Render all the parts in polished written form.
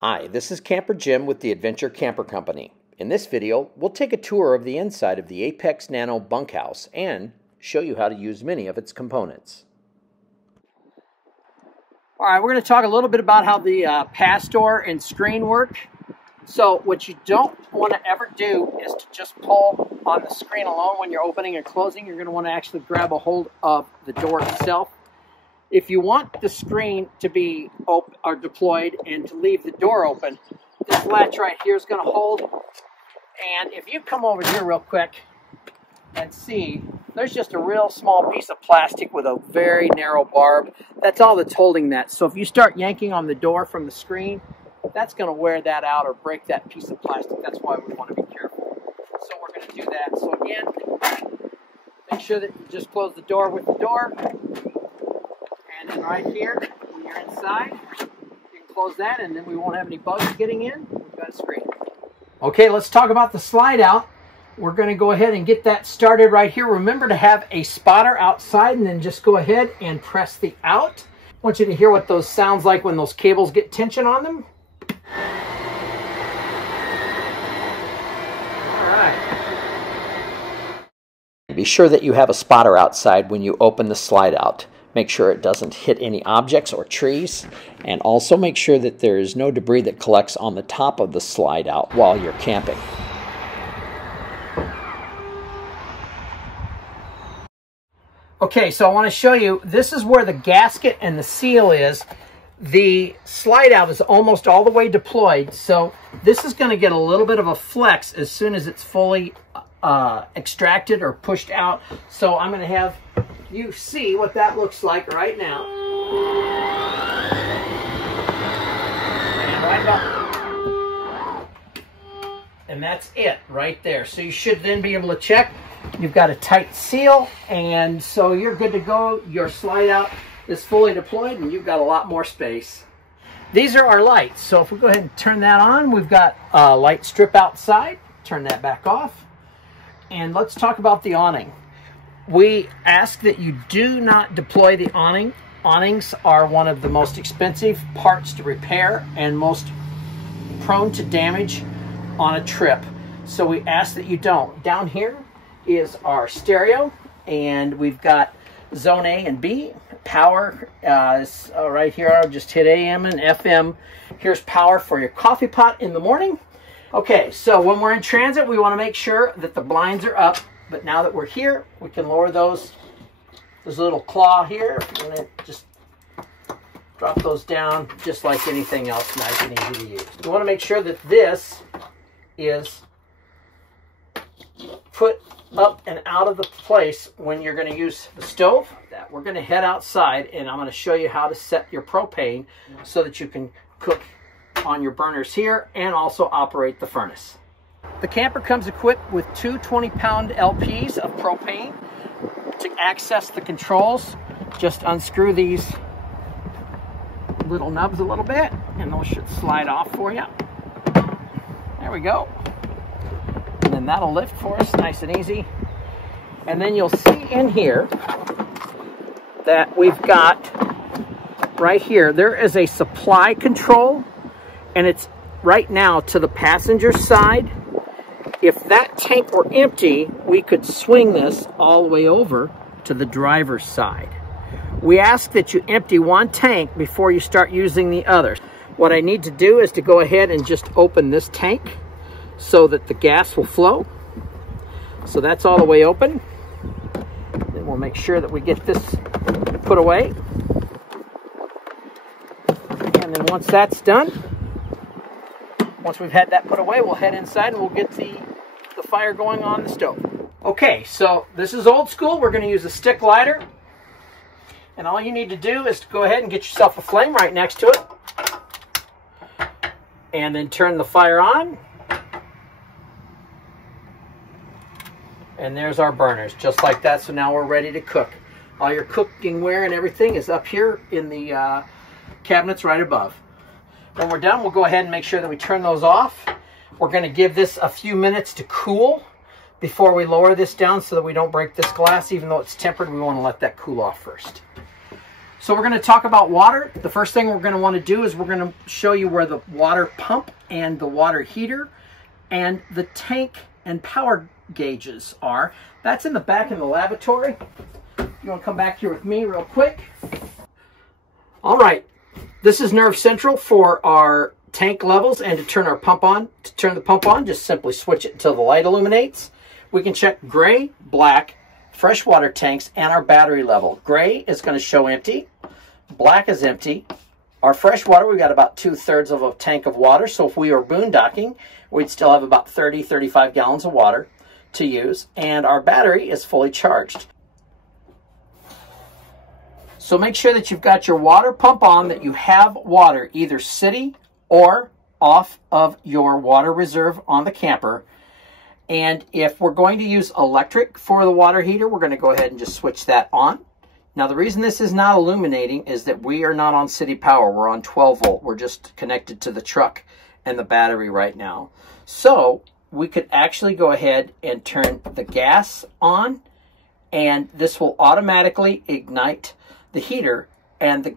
Hi, this is Camper Jim with the Adventure Camper Company. In this video, we'll take a tour of the inside of the Apex Nano bunkhouse and show you how to use many of its components. All right, we're going to talk a little bit about how the pass door and screen work. So what you don't want to ever do is to just pull on the screen alone when you're opening and closing. You're going to want to actually grab a hold of the door itself. If you want the screen to be open or deployed and to leave the door open, this latch right here is going to hold. And if you come over here real quick and see, there's just a real small piece of plastic with a very narrow barb. That's all that's holding that. So if you start yanking on the door from the screen, that's going to wear that out or break that piece of plastic. That's why we want to be careful. So we're going to do that. So again, make sure that you just close the door with the door. And then right here, when you're inside, you can close that, and then we won't have any bugs getting in. We've got a screen. Okay, let's talk about the slide out. We're going to go ahead and get that started right here. Remember to have a spotter outside, and then just go ahead and press the out. I want you to hear what those sounds like when those cables get tension on them. All right. Be sure that you have a spotter outside when you open the slide out. Make sure it doesn't hit any objects or trees, and also make sure that there is no debris that collects on the top of the slide out while you're camping. Okay, so I want to show you, this is where the gasket and the seal is. The slide out is almost all the way deployed, so this is going to get a little bit of a flex as soon as it's fully extracted or pushed out. So I'm going to have you see what that looks like right now. And right up. And that's it right there. So you should then be able to check. You've got a tight seal, and so you're good to go. Your slide out is fully deployed, and you've got a lot more space. These are our lights. So if we go ahead and turn that on, we've got a light strip outside. Turn that back off. And let's talk about the awning. We ask that you do not deploy the awning. Awnings are one of the most expensive parts to repair and most prone to damage on a trip. So we ask that you don't. Down here is our stereo, and we've got zone A and B. Power is right here. I'll just hit AM and FM. Here's power for your coffee pot in the morning. Okay, so when we're in transit, we want to make sure that the blinds are up. But now that we're here, we can lower those. There's a little claw here. We're going to just drop those down just like anything else, nice and easy to use. You want to make sure that this is put up and out of the place when you're going to use the stove. That we're going to head outside, and I'm going to show you how to set your propane so that you can cook on your burners here and also operate the furnace. The camper comes equipped with two 20-pound LPs of propane. To access the controls, just unscrew these little nubs a little bit, and those should slide off for you. There we go. And then that'll lift for us nice and easy. And then you'll see in here that we've got right here, there is a supply control, and it's right now to the passenger side. If that tank were empty, we could swing this all the way over to the driver's side. We ask that you empty one tank before you start using the others. What I need to do is to go ahead and just open this tank so that the gas will flow. So that's all the way open. Then we'll make sure that we get this put away. And then once that's done, once we've had that put away, we'll head inside and we'll get the fire going on the stove. Okay, so this is old school. We're going to use a stick lighter. And all you need to do is to go ahead and get yourself a flame right next to it. And then turn the fire on. And there's our burners, just like that. So now we're ready to cook. All your cooking ware and everything is up here in the cabinets right above. When we're done, we'll go ahead and make sure that we turn those off. We're going to give this a few minutes to cool before we lower this down so that we don't break this glass. Even though it's tempered, we want to let that cool off first. So we're going to talk about water. The first thing we're going to want to do is we're going to show you where the water pump and the water heater and the tank and power gauges are. That's in the back in the lavatory. You want to come back here with me real quick? All right, this is Nerve Central for our tank levels and to turn our pump on. To turn the pump on, just simply switch it until the light illuminates. We can check gray, black, freshwater tanks, and our battery level. Gray is going to show empty. Black is empty. Our freshwater, we've got about 2/3 of a tank of water. So if we were boondocking, we'd still have about 30, 35 gallons of water to use. And our battery is fully charged. So make sure that you've got your water pump on, that you have water either city or off of your water reserve on the camper. And if we're going to use electric for the water heater, we're going to go ahead and just switch that on. Now, the reason this is not illuminating is that we are not on city power. We're on 12 volt. We're just connected to the truck and the battery right now. So we could actually go ahead and turn the gas on, and this will automatically ignite the heater, and the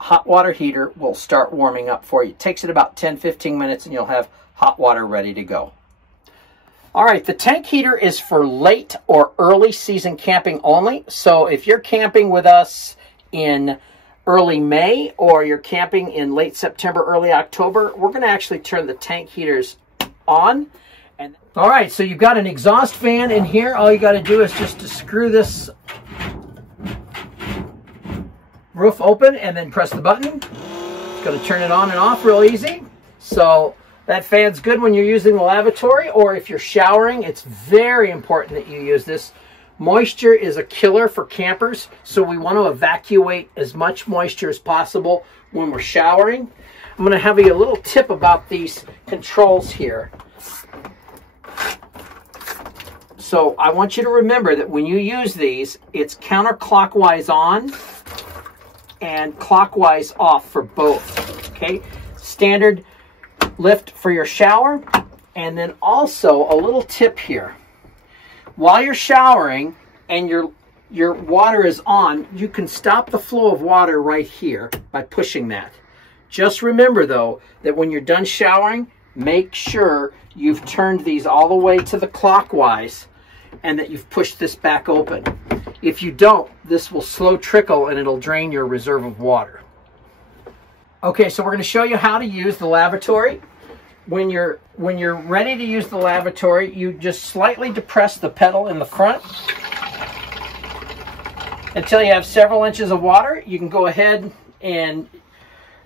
hot water heater will start warming up for you. It takes it about 10-15 minutes, and you'll have hot water ready to go. All right, the tank heater is for late or early season camping only. So if you're camping with us in early May or you're camping in late September, early October, we're going to actually turn the tank heaters on. And all right, so you've got an exhaust fan in here. All you got to do is just to screw this roof open and then press the button. It's going to turn it on and off real easy. So that fan's good when you're using the lavatory, or if you're showering. It's very important that you use this. Moisture is a killer for campers, so we want to evacuate as much moisture as possible when we're showering. I'm going to have you a little tip about these controls here. So I want you to remember that when you use these, it's counterclockwise on and clockwise off for both. Okay, standard lift for your shower. And then also a little tip here. While you're showering and your water is on, you can stop the flow of water right here by pushing that. Just remember though that when you're done showering, make sure you've turned these all the way to the clockwise and that you've pushed this back open. If you don't, this will slow trickle and it'll drain your reserve of water. Okay, so we're going to show you how to use the lavatory. When you're ready to use the lavatory, you just slightly depress the pedal in the front until you have several inches of water. You can go ahead and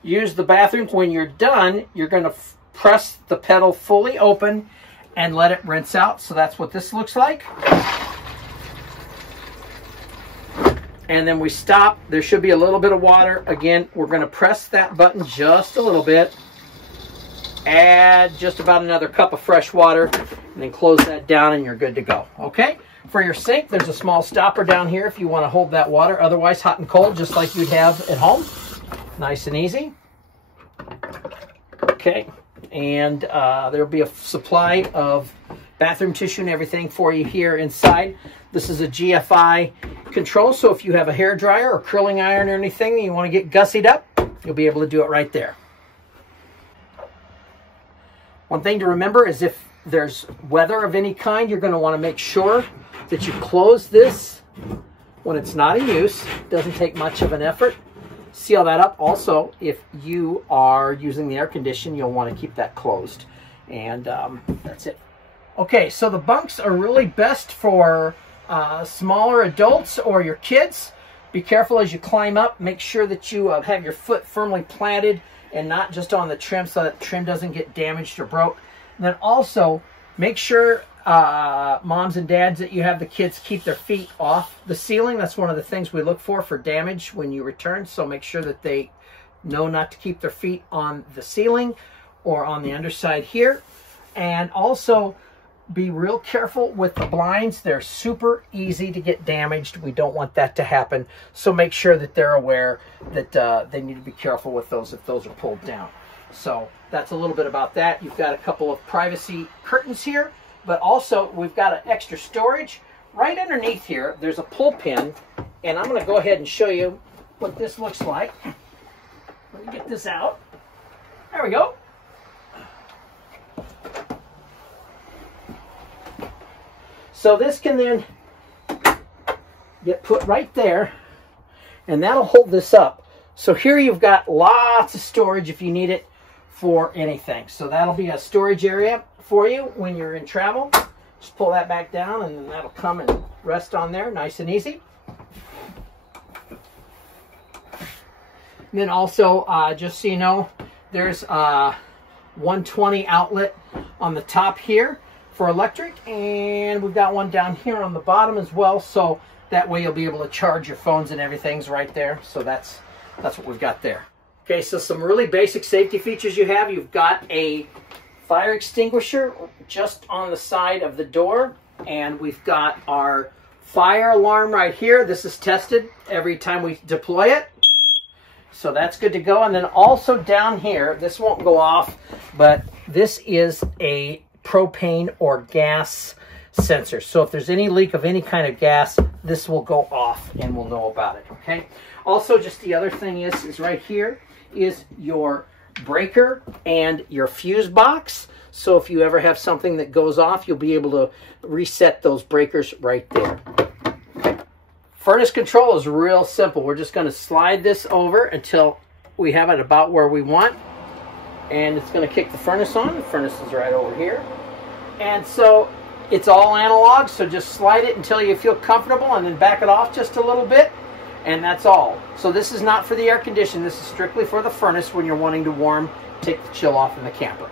use the bathroom. When you're done, you're going to press the pedal fully open and let it rinse out. So that's what this looks like. And then we stop. There should be a little bit of water. Again, we're going to press that button just a little bit. Add just about another cup of fresh water. And then close that down and you're good to go. Okay? For your sink, there's a small stopper down here if you want to hold that water. Otherwise, hot and cold, just like you'd have at home. Nice and easy. Okay. And there'll be a supply of bathroom tissue and everything for you here inside. This is a GFI control, so if you have a hair dryer or curling iron or anything and you want to get gussied up, you'll be able to do it right there. One thing to remember is if there's weather of any kind, you're going to want to make sure that you close this when it's not in use. It doesn't take much of an effort. Seal that up. Also, if you are using the air conditioner, you'll want to keep that closed. And that's it. Okay, so the bunks are really best for smaller adults or your kids. Be careful as you climb up. Make sure that you have your foot firmly planted and not just on the trim so that trim doesn't get damaged or broke. And then also make sure moms and dads that you have the kids keep their feet off the ceiling. That's one of the things we look for damage when you return. So make sure that they know not to keep their feet on the ceiling or on the underside here. And also be real careful with the blinds. They're super easy to get damaged. We don't want that to happen. So make sure that they're aware that they need to be careful with those if those are pulled down. So that's a little bit about that. You've got a couple of privacy curtains here, but also we've got an extra storage. Right underneath here, there's a pull pin, and I'm going to go ahead and show you what this looks like. Let me get this out. There we go. So this can then get put right there, and that'll hold this up. So here you've got lots of storage if you need it for anything. So that'll be a storage area for you when you're in travel. Just pull that back down, and then that'll come and rest on there, nice and easy. And then also, just so you know, there's a 120 outlet on the top here for electric, and we've got one down here on the bottom as well, so that way you'll be able to charge your phones and everything's right there. So that's what we've got there. Okay, so some really basic safety features you have. You've got a fire extinguisher just on the side of the door, and we've got our fire alarm right here. This is tested every time we deploy it, so that's good to go. And then also down here, this won't go off, but this is a propane or gas sensor. So if there's any leak of any kind of gas, this will go off and we'll know about it, okay? Also, just the other thing is right here is your breaker and your fuse box. So if you ever have something that goes off, you'll be able to reset those breakers right there. Okay. Furnace control is real simple. We're just going to slide this over until we have it about where we want. And it's going to kick the furnace on. The furnace is right over here. And so it's all analog, so just slide it until you feel comfortable and then back it off just a little bit. And that's all. So this is not for the air conditioning. This is strictly for the furnace when you're wanting to warm, take the chill off in the camper.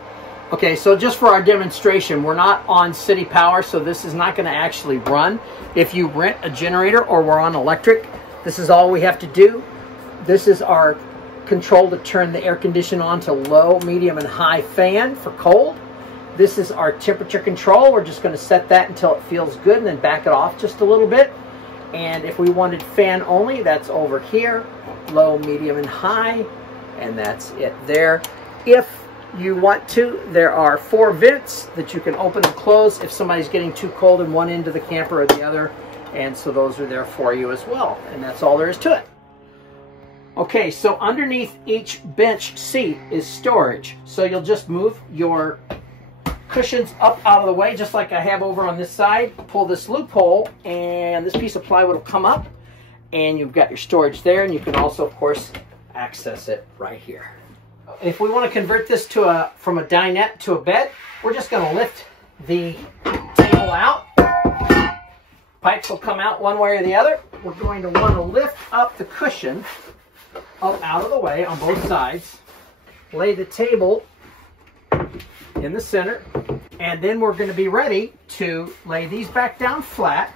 Okay, so just for our demonstration, we're not on city power, so this is not going to actually run. If you rent a generator or we're on electric, this is all we have to do. This is our control to turn the air conditioner on to low, medium, and high fan for cold. This is our temperature control. We're just going to set that until it feels good and then back it off just a little bit. And if we wanted fan only, that's over here, low, medium, and high, and that's it there. If you want to, there are 4 vents that you can open and close if somebody's getting too cold in one end of the camper or the other, and so those are there for you as well, and that's all there is to it. Okay, so underneath each bench seat is storage, so you'll just move your cushions up out of the way, just like I have over on this side. Pull this loophole, and this piece of plywood will come up, and you've got your storage there, and you can also, of course, access it right here. If we want to convert this to from a dinette to a bed, we're just going to lift the table out. Pipes will come out one way or the other. We're going to want to lift up the cushion up out of the way on both sides, lay the table in the center, and then we're going to be ready to lay these back down flat,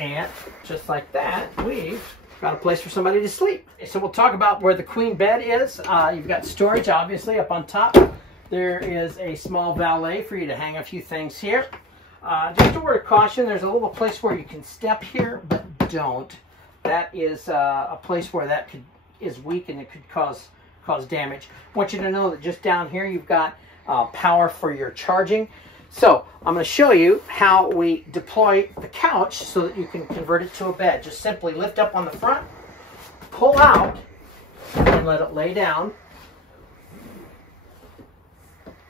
and just like that, we've got a place for somebody to sleep. So we'll talk about where the queen bed is. You've got storage, obviously, up on top. There is a small valet for you to hang a few things here. Just a word of caution, there's a little place where you can step here, but don't. That is a place where that is weak and it could cause damage. I want you to know that just down here you've got power for your charging. So I'm going to show you how we deploy the couch so that you can convert it to a bed. Just simply lift up on the front, pull out, and let it lay down.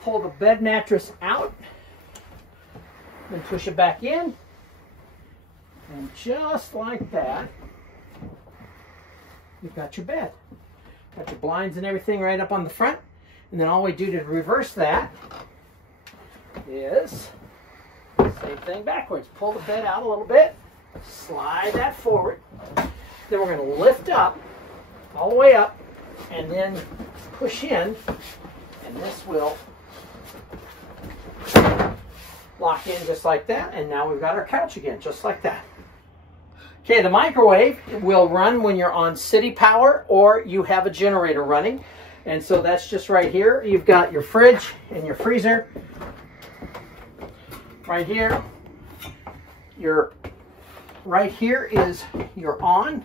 Pull the bed mattress out, then push it back in, and just like that, you've got your bed. Got your blinds and everything right up on the front. And then all we do to reverse that is same thing backwards. Pull the bed out a little bit, slide that forward. Then we're going to lift up, all the way up, and then push in, and this will lock in just like that. And now we've got our couch again, just like that. Okay, the microwave will run when you're on city power or you have a generator running. And so that's just right here. You've got your fridge and your freezer right here. Right here is your on.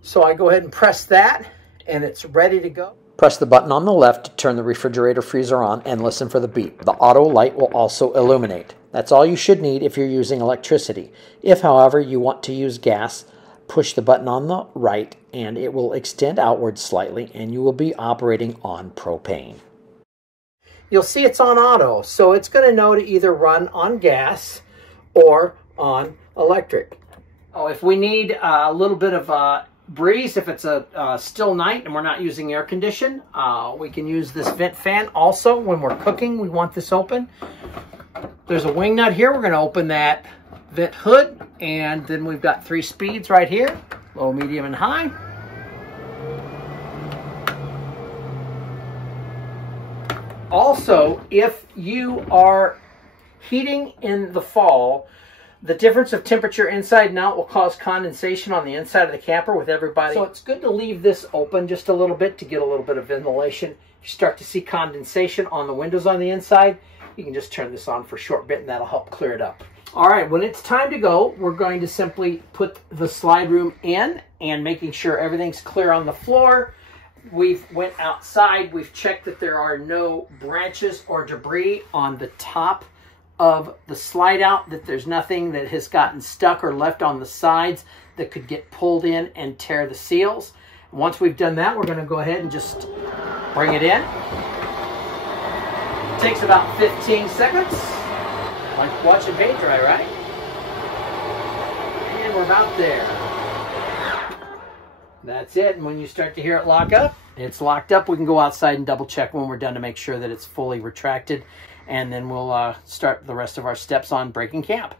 So I go ahead and press that and it's ready to go. Press the button on the left to turn the refrigerator freezer on and listen for the beep. The auto light will also illuminate. That's all you should need if you're using electricity. If, however, you want to use gas, push the button on the right and it will extend outward slightly and you will be operating on propane. You'll see it's on auto, so it's going to know to either run on gas or on electric. Oh, if we need a little bit of breeze, if it's a still night and we're not using air condition, we can use this vent fan. Also, when we're cooking, we want this open. There's a wing nut here. We're going to open that vent hood, and then we've got 3 speeds right here, low, medium, and high. Also, if you are heating in the fall, the difference of temperature inside and out will cause condensation on the inside of the camper with everybody. So it's good to leave this open just a little bit to get a little bit of ventilation. If you start to see condensation on the windows on the inside, you can just turn this on for a short bit and that'll help clear it up. All right, when it's time to go, we're going to simply put the slide room in and making sure everything's clear on the floor. We've went outside, we've checked that there are no branches or debris on the top of the slide out, that there's nothing that has gotten stuck or left on the sides that could get pulled in and tear the seals. Once we've done that, we're going to go ahead and just bring it in. It takes about 15 seconds, like watching paint dry, right? And we're about there. That's it. And when you start to hear it lock up, it's locked up. We can go outside and double check when we're done to make sure that it's fully retracted. And then we'll start the rest of our steps on breaking camp.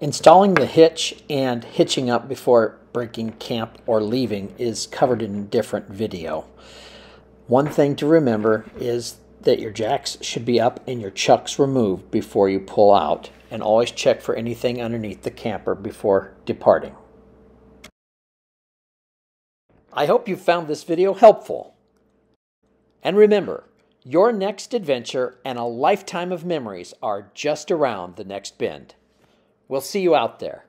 Installing the hitch and hitching up before breaking camp or leaving is covered in a different video. One thing to remember is that your jacks should be up and your chucks removed before you pull out. And always check for anything underneath the camper before departing. I hope you found this video helpful. And remember, your next adventure and a lifetime of memories are just around the next bend. We'll see you out there.